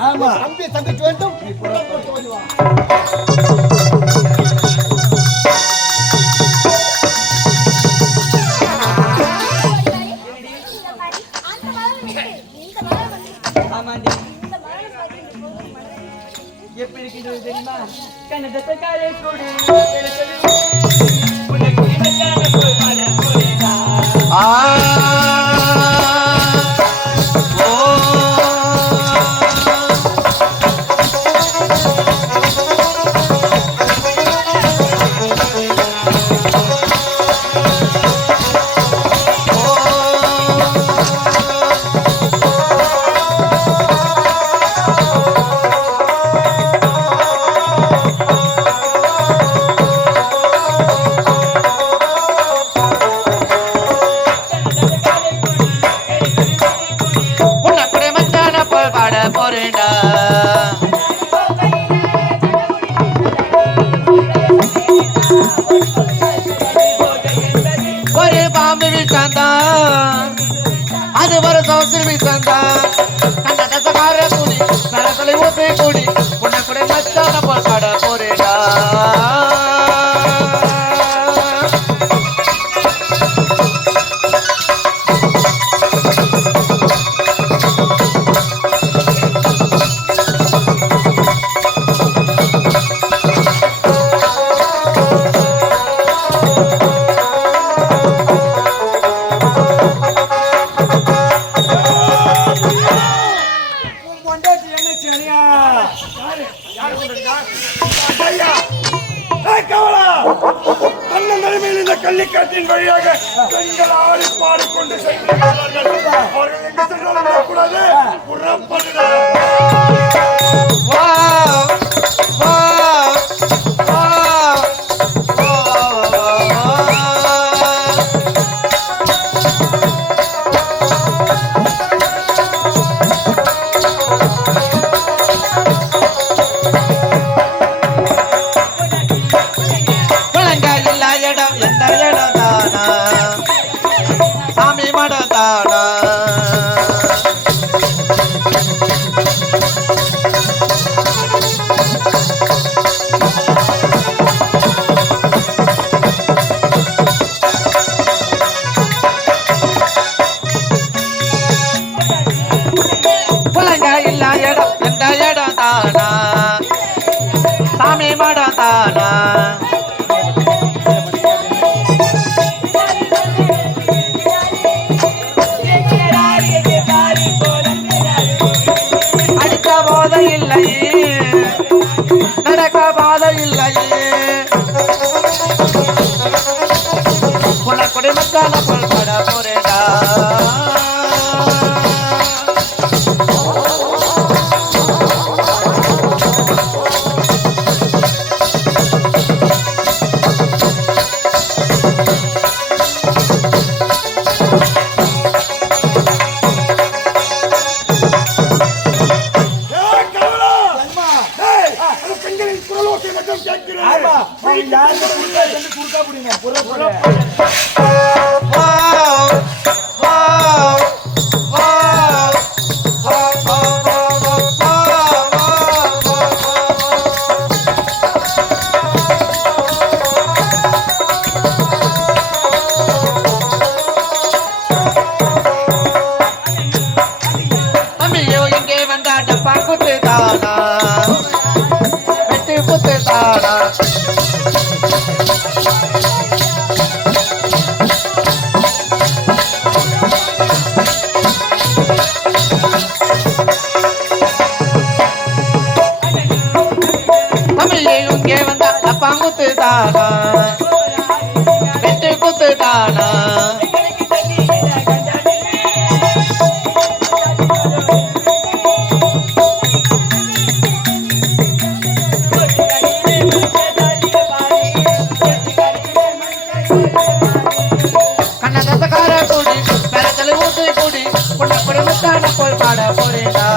ஆமா தம்பி தங்கச்சி வேண்டும் நீ புறப்பட்டு ஓடி வா. எப்படி இருக்கின்றது தெரியுமா? கண்ணத்தை காலை கொடு அது ஒரு சௌசரி சந்தா கண்ணதசகார கூடி நடத்தலை ஊற்றி கூடி புண்ணக்குடை மச்சான போல் பாட போறேடா கள்ளிக்காட்டின் வழியாக பெண்கள் ஆடி பாடிக்கொண்டு சென்றார்கள். அவர்கள் எங்க சென்றாலும் கூடாது சாமி மடம் தானா அடிக்க போத இல்லையே நடக்க பாத இல்லையே புனக்குடி மக்கான போல் பட போறேடா பாங்குத்து தானா வெட்டு குத்து தானா கண்ணதசகார கூடி பெறத்தலை ஊத்து கூடி புண்ணப்படி முத்தான போல் பாட போறேடா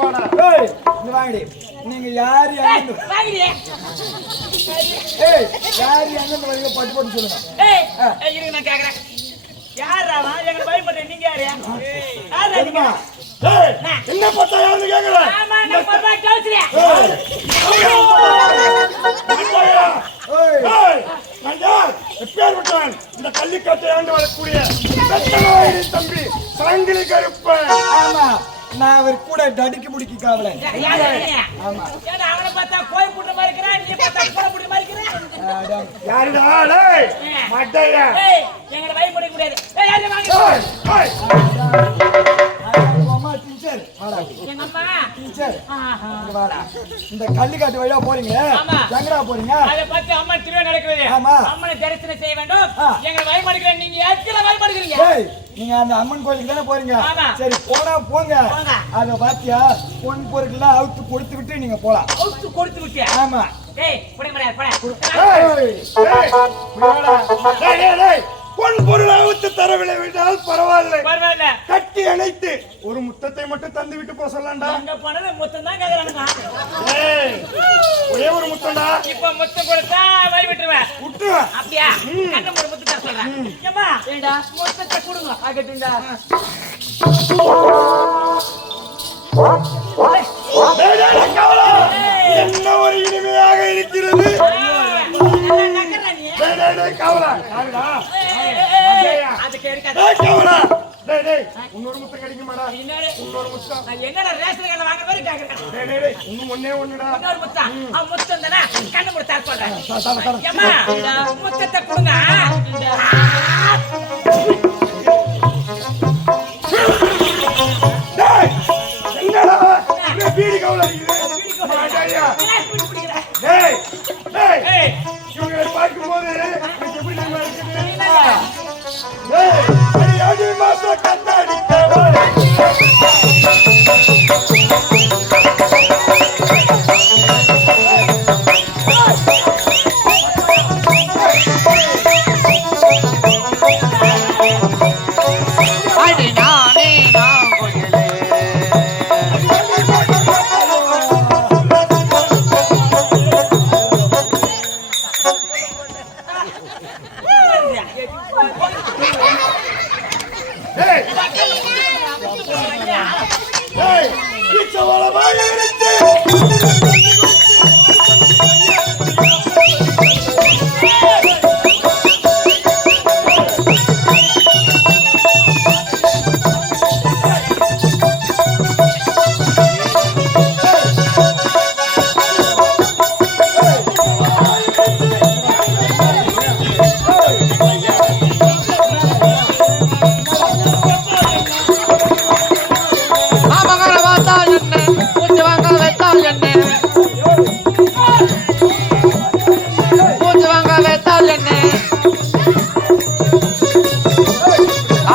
வாடா. ஏய் இங்க வாங்கடி. நீங்க யார் யாரு வாங்கிடியே. ஏய் யார் யாரு வரீங்க பட்டு போட்டு சொல்லுங்க. இருங்க நான் கேக்குறேன். யாராவா எங்க பயப்பட நீங்க யாரு? யாரா நீங்க? ஏய், என்ன பார்த்தா யாருன்னு கேக்குற? ஆமா நம்ம பா கவுச்சிரே. மண்டையா? ஏய் ஏய், மண்டார், எப்பேர் விட்டான் இந்த கள்ளிக்காட்டை ஆண்டு வரக்கூடிய பெத்தனாயிரி தம்பி சங்கிலி கருப்பன். ஆமா நான் அவர் கூட தடுக்கி முடிக்கி காவல. யாரா நீ? ஆமா ஏடா அவன பார்த்தா கோய் புட்ட மாதிரி இருக்கற, நீ பார்த்தா கோய் புட்ட மாதிரி இருக்கற. யாருடா? டேய், மண்டையா? ஏய் எங்க பயப்பட கூடாது. ஏய் யாரே வாங்க. ஏய், ஏய். அம்மா டீச்சர் வாடா. எங்க அம்மா டீச்சர் ஆஹா. இங்க வாடா. இந்த கள்ளிக்காட்டு வழியா போறீங்க. ஆமா. எங்கடா போறீங்க? அத பத்தி அம்மா திருவே நடக்குது. ஆமா. அம்மனை தரிசனம் செய்ய வேண்டும். ஆ. எங்க பயப்படுகிற நீங்க எத்தனை பயப்படுகிறீங்க? ஏய் நீங்க அந்த அம்மன் கோயிலுக்கு தானே போறீங்க? ஆமா. சரி போனா போங்க. போங்க. அத பாத்தியா பொன் பொருட்கள்லாம் அவுத்து கொடுத்து விட்டு நீங்க போலாம். அவுத்து கொடுத்து விட்டியா? ஆமா ஏய் புடி மரியா போடா. ஏய், ஏய், வாடா. டேய், டேய், டேய். பொன் பொருள் அவுத்து தரவில்லை விட்டால் பரவாயில்லை. பரவாயில்ல. கட்டி அணைத்து ஒரு முத்தத்தை மட்டும் தந்து விட்டு போக சொல்லலாம்டா. அங்க போனது முத்தம் தான் கேக்குறாங்க. ஏய், ஒரே ஒரு முத்தம்டா. இப்ப முத்தம் கொடுத்தா வழி விட்டுருவேன். விட்டுருவேன். அப்படியா? கண்ண மூடு முத்தத்தை சொல்றேன். ஏம்மா ஏண்டா முத்தத்தை கொடுங்க. ஆகட்டும்டா. டேய், டேய், கவலை. என்ன ஒரு இனிமையாக இருக்கிறது. நல்லா நக்கறா நீ. டேய், டேய், டேய், கவலை. யாருடா? அதுக்கு இருக்காது. டேய், கவலை. டேய், டேய், இன்னொரு முத்தம் கிடைக்குமாடா? என்னடா இன்னொரு முத்தம். நான் என்னடா ரேஷன் கடையில வாங்குற மாதிரி கேக்குறேன். டேய், டேய், டேய், இன்னும் ஒண்ணே ஒண்ணுடா. இன்னொரு முத்தம். முத்தம் தானே கண்ண மூடு தாக்க சொல்றேன். ஏம்மா முத்தத்தை கொடுங்க. டேய், என்னடா? இந்த பீடி கவலை அடிக்குது. மாட்டாயா? டேய், டேய், ஏய் இவங்களை பார்க்கும்போது எனக்கு எப்படி தெரியுமா இருக்குது? டேய், அடி, அடி, மாச கண்ணாடி கவலை. அடி நானே நான் கோயிலே. டேய், டேய், இச்சவலமாக இருக்கு. மாமகர பார்த்தா என்ன, மூச்சு வாங்க வைத்தால் என்ன, மூச்சு வாங்க வைத்தால் என்ன.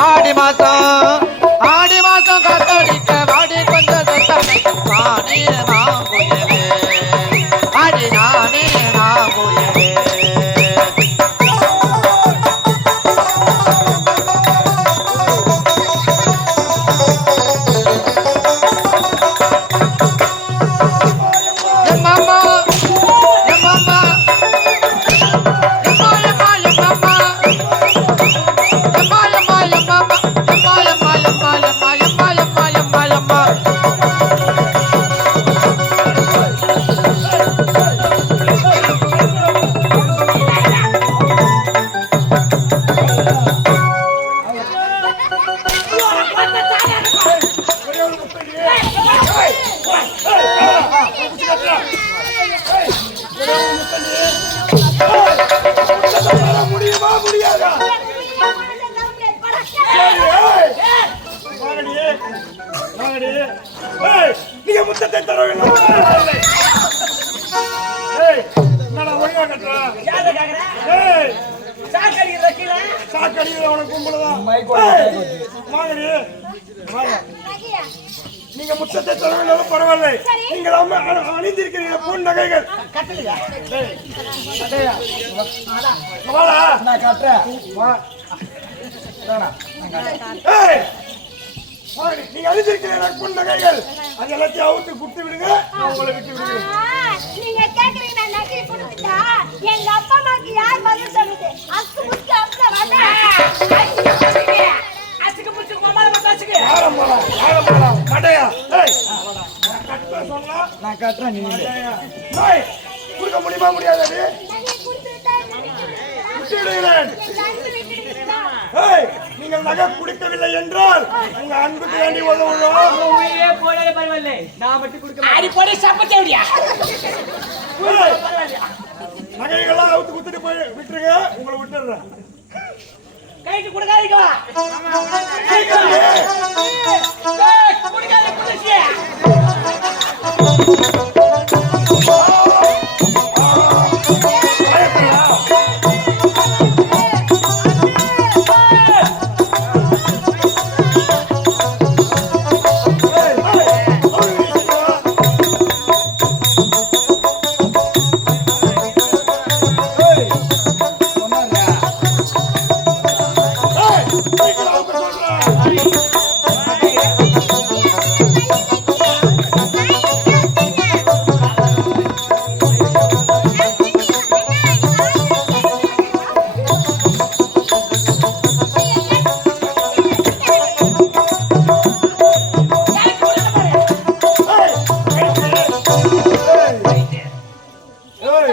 ஆடி மாசம் காத்தடிக்க வாடி கொஞ்சம் சொத்தானே. நானே நான் கோயிலே. அடி நானே நான் கோயிலே. எம்மம்மா, எம்மம்மா, எம்மா, எம்மா, எம்மம்மா, எம்மா, எம்மா, எம்மம்மா, எம்மா, எம்மா, எம்மா, எம்மா, எம்மா, எம்மா, எம்மா, எம்மா. ஒரே ஒரு முத்தம் இரு. ஏய், ஏய், முச்சு கட்டுடா. ஏய், ஒரே ஒரு முத்தம் இரு. ஏய், முத்தத்தை தர முடியுமா முடியாதா? சரி, ஏய். வாங்கடி, வாங்கடி. ஏய், நீங்க முத்தத்தை தரவில்லை. ஏய், என்னடா ஒழுங்கா கட்டுறா? யாரை கேக்குற? ஏய், சாக்கடிக்கிற கீழே. சாக்கடிக்கிற உனக்கு கும்பலதான். மைக்கோட ஏய், வாங்கடி, வாங்க. நீங்க முத்தத்தை தரவில்லை பரவாயில்லை. நீங்கள் அணிந்திருக்கிறீங்க பொன் நகைகள். கட்டலையா? டேய், டேய், வாடா. நான் காட்டுறேன். வா. வேணா. ஏய், வாடி, நீங்க அழிஞ்சிருக்கிற நட்பு நகைகள் அது எல்லாத்தையும் அவுத்து கொடுத்து விடுங்க, நான் உங்களை விட்டு விடுகிறேன். நீங்க கேக்குறீங்க நான் நகை கொடுத்துட்டா எங்க அப்பா அம்மாக்கு யார் பதில் சொல்லுது அஸ்கு புஸ்கு அப்பா வந்தா அசுக்கு புசுக்கு மாமால பேசுங்க. யாரம் போலாம் மடையா. ஏய், நான் கட்ட சொன்னா நான் கட்டுறேன் நீ மடையா. ஏய், கொடுக்க முடியுமா முடியாதது? நகை கொடுத்துட்டா விட்டு விடுகிறேன். நன்றி விட்டுடுவீங்களா ஏய், நீங்கள் நகை கொடுக்கவில்லை என்றால் உங்க அன்புக்கு வேண்டி உதவுகிறோம். உயிரே போனாலே பரவாயில்லை, நான் மட்டும் கொடுக்க மாட்டேன். அடி போடி சப்பத்தே விடியா. ஏய், நகைகள்லாம் அவுத்து குத்துட்டு போய் விட்டுருங்க, உங்களை விட்டுடுறேன். கைக்கு கொடுக்காதீங்க. சீக்கிரம் ஏய். கொடுக்காத குடிச்சு.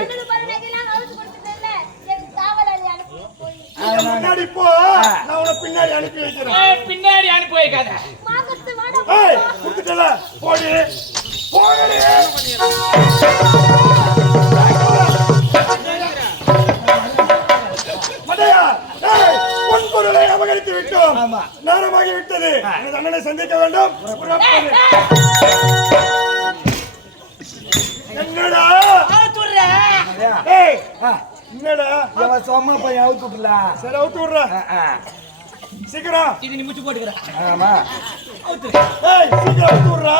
கண்ணு பாரு நகைலாம் அவுத்து கொடுத்துட்டேன்ல எனக்கு காவலாளி அனுப்பி போய் முன்னாடி போ, நான் உன்னை பின்னாடி அனுப்பி வைக்கிறேன். பின்னாடி அனுப்பி வைக்காத. மாகத்து வாடா ஏய், கொடுத்துட்டல, போடி போடி. மடையா, ஏய், பொன் பொருளை அபகரித்து விட்டோம். ஆமா. நேரமாகி விட்டது. எனது அண்ணனை சந்திக்க வேண்டும். புறப்படு. என்னடா ஆத்துற. ஏய், என்னடா இவன் சும்மா பையன் அவுத்து விட்டுல சரி அவுத்து விடுற சீக்கிரம். இது நீ முச்சு போட்டுக்கற. ஆமா ஏய், சீக்கிரம் அவுத்து விடுறா.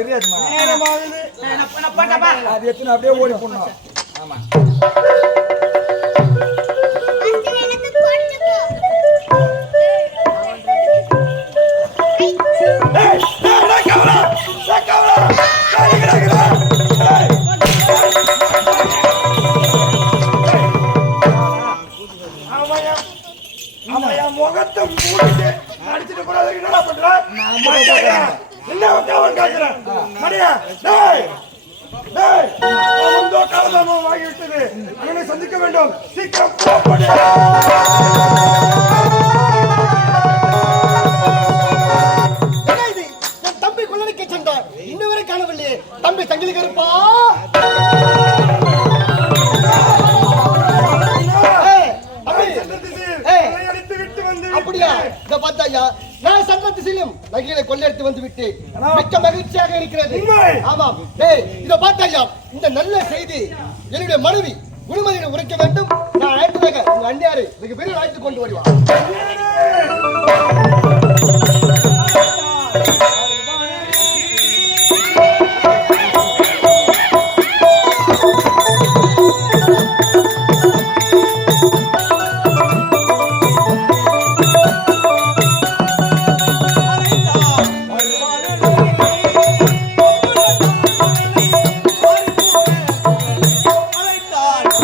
இருமா நேரமாகுது. நான் போட்டப்பா. அது எத்தனை அப்படியே ஓடி போடணும் ஆமா அஸ்கு எனக்கு போட்டுக்கோ ஏய், டேய் கவலா. டேய் கவலா. டேய் இங்கடா. ஏய். ஆமாயா முகத்தை மூடிட்டு அடிச்சிட்டு போறாத என்னடா பண்ற? மடையா, என்ன உட்காவன் கேக்குறேன் மடையா. டேய் டேய், அவன் தோ காலதாமம் வாங்கி விட்டது. அவனை சந்திக்க வேண்டும். சீக்கிரம் போடு. என்ன இது? என் தம்பி கொள்ளடிக்க சென்றார். இன்னும் வரை காணவில்லையே. தம்பி சங்கிலி கருப்பா. அவன் சென்ற திசையில் ஏய். அவனை அடித்து விட்டு வந்து அப்படியா? இத பார்த்தாயா? நான் சந்த திசையிலும் நகைகளை கொள்ளையடித்து வந்து விட்டேன். மிக்க மகிழ்ச்சியாக இருக்கிறது. உண்மை. ஆமாம். ஏய், இத பார்த்தாயா? இந்த நல்ல செய்தி என்னுடைய மனைவி குருமதியிடம் உரைக்க வேண்டும். நான் அழைத்ததாக உங்க அண்ணியாரு மிக பெரிய அழைத்து கொண்டு வருவார்.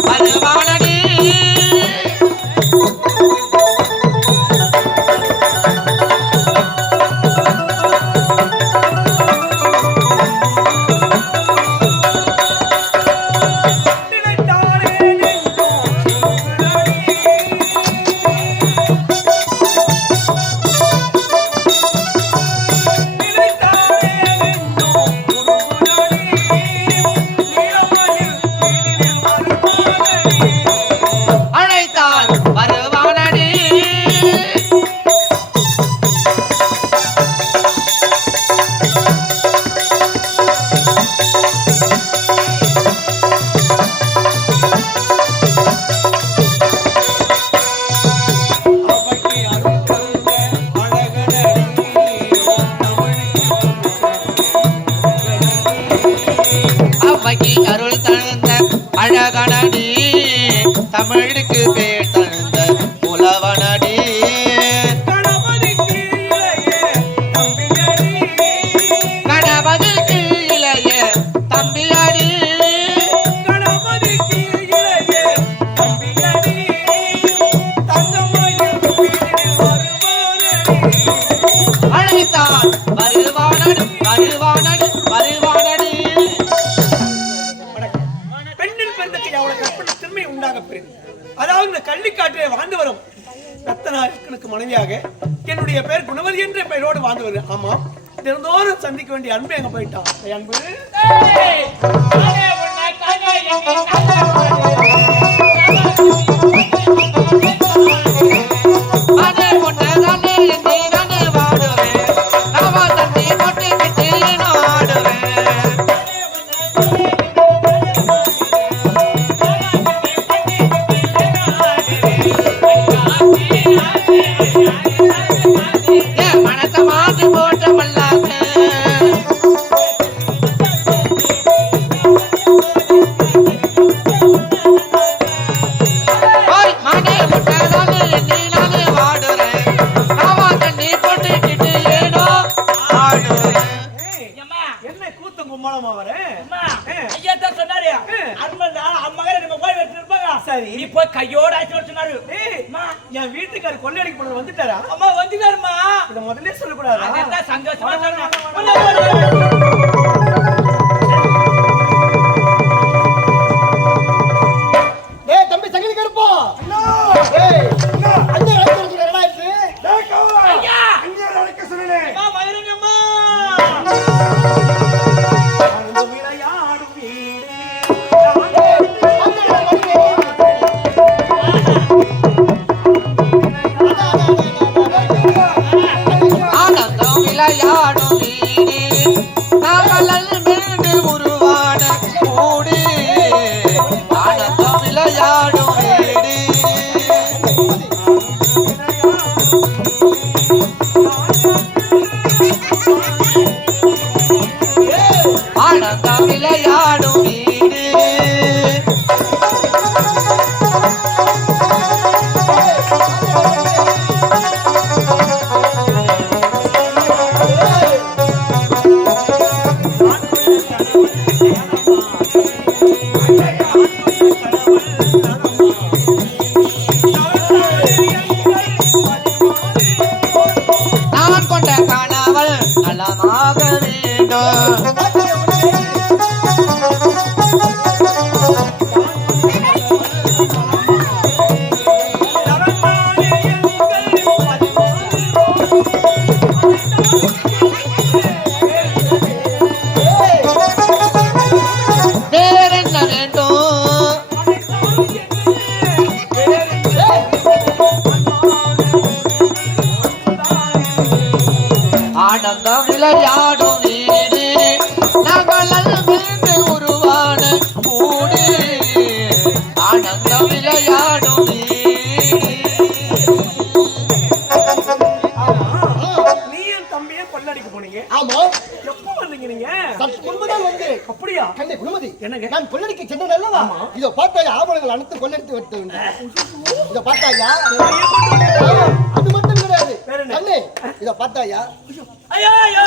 வருவானடி. அழைத்தால் வருவானடி. அவ்வைக்கு அருள் தழுந்த அழகனடி, தமிழுக்கு பேர் தழுந்த புலவனடி. கணவனுக்கு இளைய தம்பி அதாவது இந்த கள்ளிக்காட்டிலே வாழ்ந்து வரும் ரத்தனாருக்கு மனைவியாக என்னுடைய பெயர் குணவதி என்ற பெயரோடு வாழ்ந்து வருகிறேன். ஆமா, தினந்தோறும் சந்திக்க வேண்டிய அன்பு எங்க போயிட்டான் அன்பு. என் வீட்டுக்காரு கொள்ளையடிக்கு போன வந்துட்டாரா? அம்மா வந்துட்டாருமா. இத முதல்ல சொல்லக்கூடாதா? அதான் சந்தோஷமா சொன்னேன். டேய் தம்பி சங்கிலி கருப்பா. டேய் அங்க ராஜ்குமார் என்னடா இது? டேய் கவா. ஐயா அங்க நடக்க சொன்னே. அம்மா மயிரங்கம்மா. அந்த விளையாடும் வீடு. விளையாடும் வீடு நாவலல் மீண்டு உருவான கூடு ஆனந்தம் விளையாடும் வீடு ஆனந்தம் விளையாடும் வீடு ஆனந்தம் விளையாடும் வீடு நாவலல் மீண்டு உருவான கூடு ஆனந்தம் விளையாடும் நீயும் தம்பியும் கொள்ளடிக்க போனீங்க. ஆமா. எப்போ வந்தீங்க நீங்க? சற்று முன்புதான் வந்து. அப்படியா? கண்ணே குணமதி. என்னங்க? நான் கொள்ளடிக்க சென்றேன் அல்லவா? இதோ பார்த்தாயா ஆவணங்கள் அனைத்து கொள்ளடித்து விட்டு. இதோ பார்த்தாயா? அது மட்டும் கிடையாது. கண்ணே இதோ பார்த்தாயா? ஐயோ ஐயோ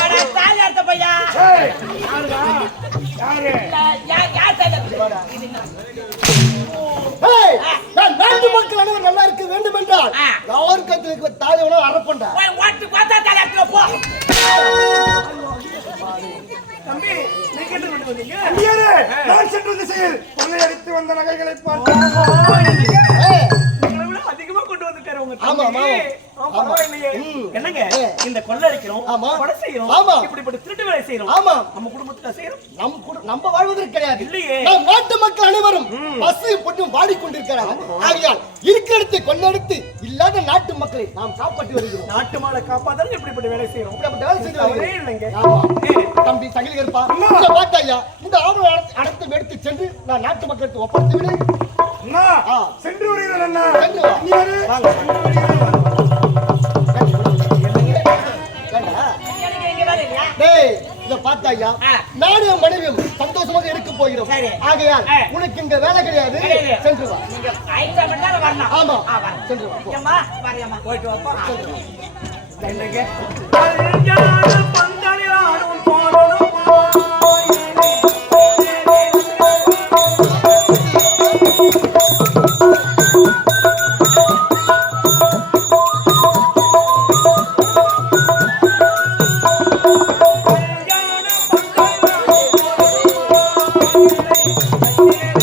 அட தாலி அர்த்த பையா. ஏய் யாருடா? யாரு? யார் தாலி? ஏய் நான் நாட்டு மக்கள் அனைவரும் நல்லா இருக்க வேண்டும் என்றால் யார் கத்திற்கு தாலி வேணும் அரப்பண்டா. போய் வாட்டு பார்த்தா தாலி அர்த்த போ. தம்பி நீ கேட்டு கொண்டு வந்தீங்க. ஐயரே நான் சென்ற திசையில் கொள்ளையடித்து வந்த நகைகளை பார்த்து அதிகமா கொண்டு வந்துட்டாரு உங்க தம்பி. ஆமா பரவாயில்லையே. என்னங்க இந்த கொள்ளையடிக்கிறோம் கொலை செய்யறோம் இப்படிப்பட்ட திருட்டு வேலை செய்யறோம். ஆமா நம்ம குடும்பத்துக்கு செய்யறோம். நம்ம வாழ்வதற்கு கிடையாது. இல்லையே. நம் நாட்டு மக்கள் அனைவரும் பசி போட்டும் வாடிக்கொண்டிருக்கிறார்கள். ஆகையால் இருக்கிற இடத்தை கொள்ளடித்து இல்லாத நாட்டு மக்களை நாம் காப்பாற்றி வருகிறோம். நாட்டு மாலை காப்பாத்தாலும் இப்படிப்பட்ட வேலை செய்யறோம். இப்படிப்பட்ட வேலை செய்து அவரே இல்லைங்க. தம்பி சகிலி கருப்பா இந்த பார்த்தாயா இந்த ஆவணம் அனைத்து எடுத்து சென்று நான் நாட்டு மக்களுக்கு ஒப்படைத்து விடு. அண்ணா சென்று வருகிறேன் அண்ணா. சென்று வா. நீ வரு. வாங்க. டேய் இத பார்த்தாயா நானும் மனைவியும் சந்தோஷமாக இருக்க போகிறோம். ஆகையால் உனக்கு இங்க வேலை கிடையாது. சென்று வா. நீங்க 5 மணி நேரம் வரணும். ஆமா சென்று வா. அம்மா வரேம்மா. போயிட்டு வாப்பா. என்னங்க கல்யாண பந்தலில் ஆடும் போறோம். Yeah.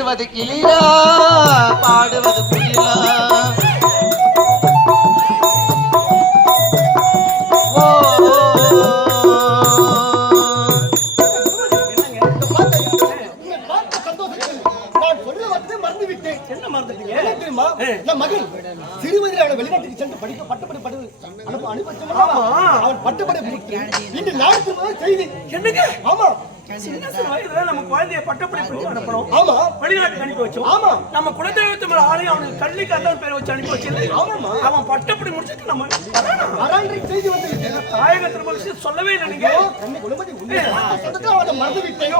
பேசுவது கிளியா பாடுவது குயிலா சிறுவதில் வெளிநாட்டுக்கு சென்று படிக்க பட்டப்படி அவன் பட்டப்படி இன்று நாடு செய்தி என்னங்க ஆமா சின்ன வயதுல நம்ம குழந்தைய பட்டப்படி அனுப்பணும். ஆமா வெளிநாட்டுக்கு அனுப்பி வச்சோம். ஆமா நம்ம குலதெய்வத்து மேல ஆலயம் அவனுக்கு கள்ளி காத்தான் பேர் வச்சு அனுப்பி வச்சு. ஆமாமா அவன் பட்டப்படி முடிச்சிட்டு நம்ம செய்தி வந்து தாயக திரும்ப விஷயம் சொல்லவே இல்லை நீங்க. மறந்து விட்டேன்.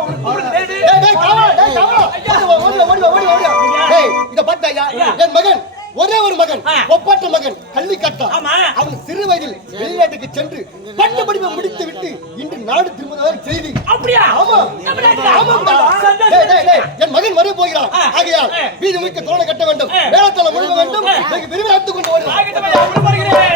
என் மகன் ஒரே ஒரு மகன் ஒப்பற்ற மகன் கள்ளி கட்டா அவன் சிறு வயதில் வெளிநாட்டுக்கு சென்று பட்ட படிப்பை முடித்து விட்டு இன்று நாடு திரும்புவதாக செய்தி. அப்படியா? ஆமா என் மகன் வர போகிறான். ஆகையால் வீதி முழுக்க தோணை கட்ட வேண்டும், வேளத்தலை முழுக வேண்டும். விரிவில் அழைத்துக் கொண்டு வருகிறேன்.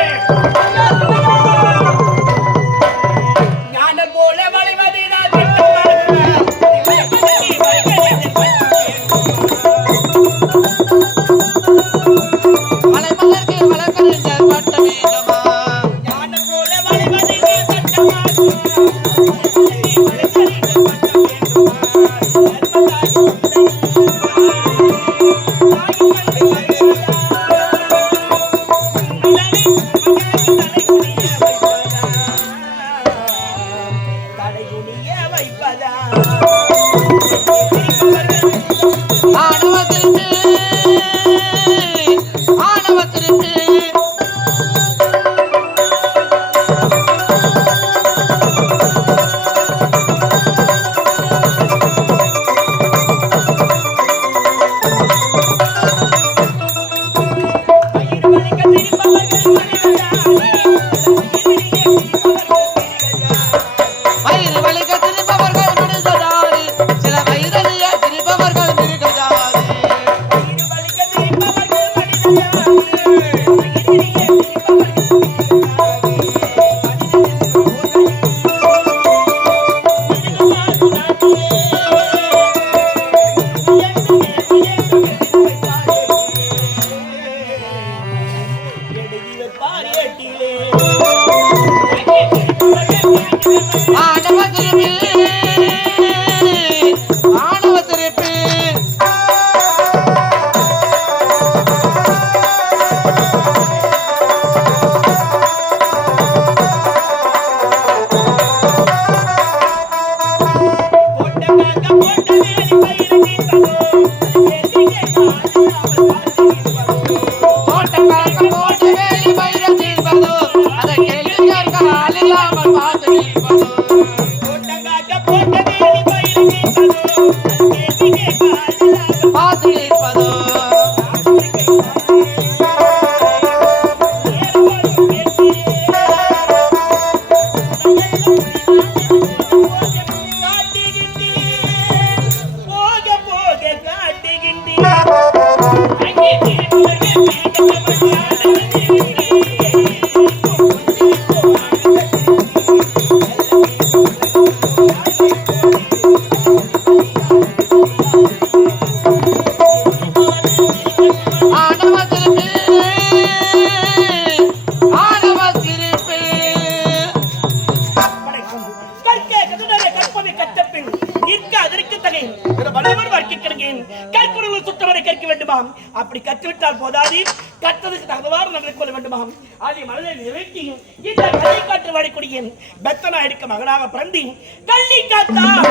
அப்படி கற்றுவிட்டால் போதாது, கற்றதுக்கு தகுந்தவாறு நடந்து கொள்ள வேண்டுமாம். அதை மனதில் நிறைவேற்றி இந்த கள்ளி காற்று வாடிக்கூடிய பெத்தநாயடிக்கு மகனாக பிறந்தி கள்ளி காத்தான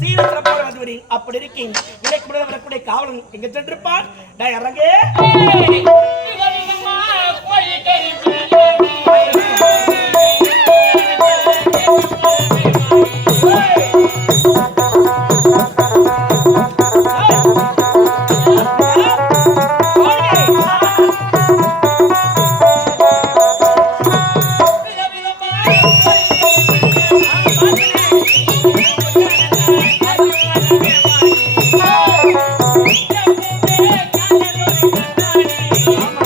சீர சிறப்பாக வந்து அப்படி இருக்கேன். விலைக்கு வரக்கூடிய காவலன் எங்க சென்றிருப்பார். அரங்கே ஆமா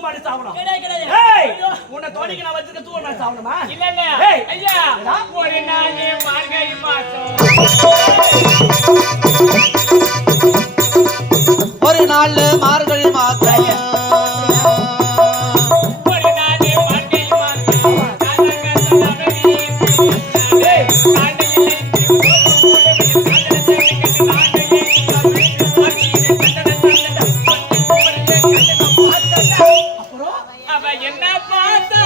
தூக்கு மாட்டி சாப்பிடணும். கிடையாது. ஏய், உன்னை தோணிக்கு நான் வச்சிருக்க தூக்கு மாட்டி சாப்பிடணுமா? இல்லங்க ஏய், ஐயா ஒரு நாள் மார்கழி மாசம் ஒரு நாள் மார்கழி மாதம் ஒரு நாள் மார்கழி மாசம் அவ என்ன பார்த்தா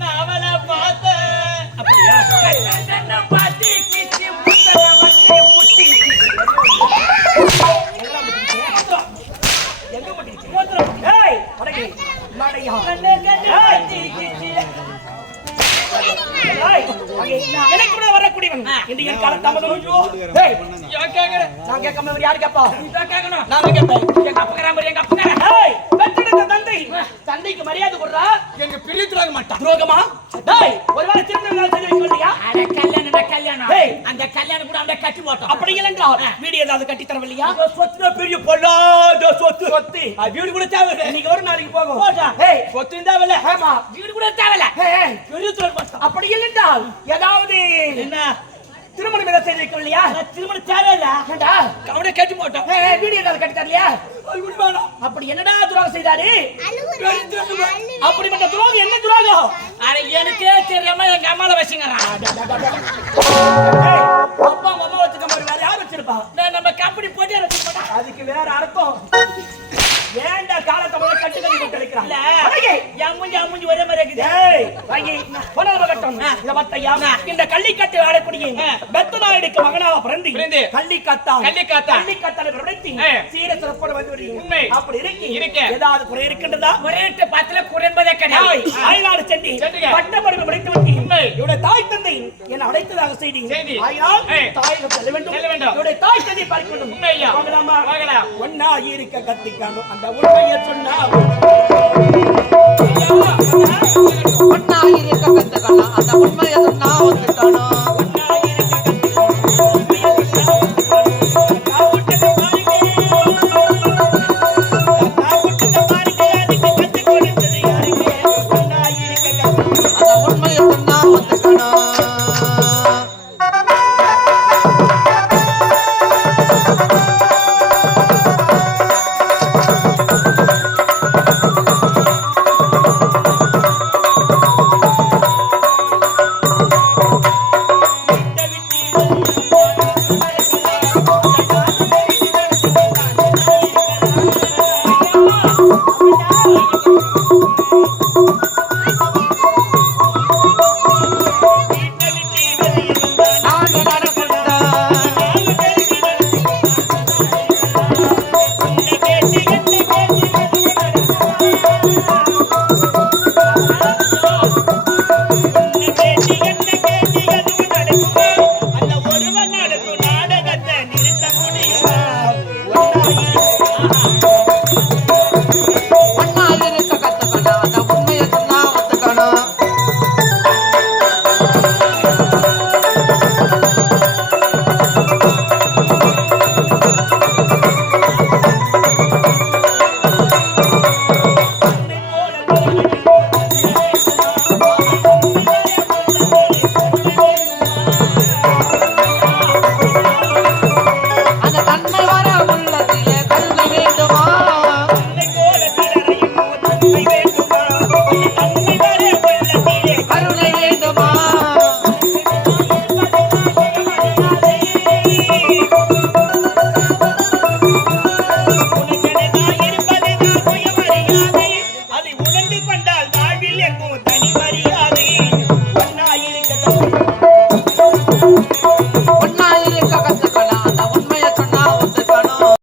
நான் அவளை பார்த்தேன் அப்படியா? என்ன பார்த்து கிச்சி முட்டை வந்து முட்டி எங்க மாட்டிக்கிச்சு? ஏய், வடக்கு. மாடையா. ஏய், வாங்க. எனக்கு கூட வரக்கூடியவன் இந்த என் கால தாமதம். ஏய், நான் கேட்காம வேற யாரு கேட்பா? நான் தான் கேட்பேன். எங்க அப்பா ஏய், பெற்றெடுத்த தந்தை தந்தைக்கு மரியாதை கொடுறா. எங்க பெரிய துரோக மாட்டான். துரோகமா? டேய், ஒருவேளை திருமணம் செஞ்சு வைக்கலையா? கல்யாணம் ஏய், அந்த கல்யாணம் கூட அந்த கட்டி போட்டோம் அப்படி இல்லைன்றா வீடு ஏதாவது கட்டி தரவில்லையா? சொத்துனா பெரிய பொல்லாத சொத்து. சொத்து வீடு கூட தேவை. இன்னைக்கு ஒரு நாளைக்கு போகும். போட்டா. ஏய், சொத்து தேவையில்ல. ஆமா. வீடு கூட தேவையில்ல ஏய், பெரிய தொழில் பார்த்தோம் அப்படி இல்லைன்றால் ஏதாவது என்ன திருமணம் ஏதாவது செய்து வைக்கவில்லையா? திருமணம் தேவையில்ல ஏண்டா? அவனை கட்டி போட்டோம் ஏய், வீடு ஏதாவது கட்டி தரலையா? அப்படி என்னடா துரோகம் செய்தாரு? அப்படிப்பட்ட துரோகம் என்ன துரோகம்? ஆனா எனக்கே தெரியாம எங்க அம்மால வச்சுங்கிறான் ஏய், அப்பா அம்மா வச்சுக்க மாதிரி வேற யார் வச்சிருப்பா? நம்ம கம்பெனி போட்டு எனக்கு போட்டா அதுக்கு வேற அர்த்தம். ஏண்டா காலத்தை முதல்ல கட்டுக்கட்டி போட்டு அழைக்கிறான்? இல்ல வாங்கி. என் மூஞ்சி ஒரே மாதிரி இருக்குது ஏய், வாங்கி. பொன்னரவ கட்டம். இத பார்த்தையா? இந்த கள்ளிக்கட்டு ஆடக்கூடிய பெத்தநாயுடுக்கு மகனாக பிறந்து கள்ளிக்காத்தானை பிரபலத்தி சீர சிறப்போடு வந்து உண்மை. அப்படி இருக்கு. ஏதாவது குறை இருக்கின்றதா? ஒரே பத்துல குறைன்பதே கிடையாது ஆய்நாடு சென்று பட்டமளிப்பு படித்து விட்டு இவருடைய தாய் தந்தை என்னை அழைத்ததாக செய்தி. ஆயினால் தாயிடம் செல்ல வேண்டும். இவருடைய தாய் தந்தை பார்க்க வேண்டும். உண்மையா? வாங்கலாமா? வாங்கலாம். ஒன்னா இருக்க கத்திக்காணும் அந்த உண்மையை சொன்னா ஒன்னா இருக்க கத்துக்கணும் அந்த உண்மையை சொன்னா ஒத்துக்கணும் அந்த உண்மையை சொன்னா ஒத்துக்கணும்